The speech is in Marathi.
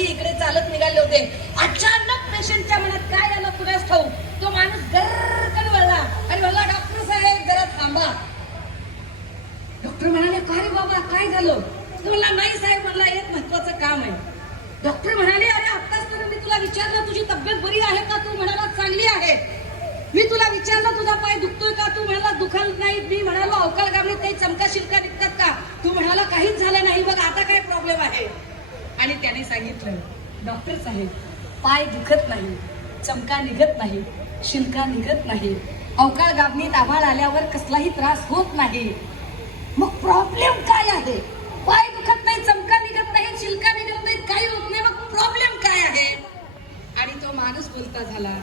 दोघंही इकडे चालत निघाले होते. अचानक पेशंटच्या मनात काय आलं कुणास ठाऊक, तो माणूस गरकन वळला आणि म्हणला, डॉक्टर साहेब जरा थांबा. डॉक्टर म्हणाले, काय रे बाबा काय झालं? तो म्हणला, नाही साहेब, मला एक महत्वाचं काम आहे. डॉक्टर म्हणाले, अरे आत्ताच तर मी तुला विचारलं तुझी तब्येत बरी आहे का? तू म्हणाला चांगली आहे. मी तुला विचारलं तुझा पाय दुखतोय का? तू म्हणाला दुखत नाही. मी म्हणालो अवकाळ गावणीत काही चमका शिरका निघतात का? तू म्हणाला काहीच झालं नाही. मग आता काय प्रॉब्लेम आहे? आणि त्याने सांगितलं, डॉक्टर साहेब पाय दुखत नाही, चमका निघत नाही, शिल्का निघत नाही, अवकाळ गावणीत आभाळ आल्यावर कसलाही त्रास होत नाही. मग प्रॉब्लेम काय आहे? पाय दुखत नाही, चमका निघत नाही, शिल्का निघत नाही, काही होत नाही, मग प्रॉब्लेम काय आहे? आणि तो माणूस बोलता झाला,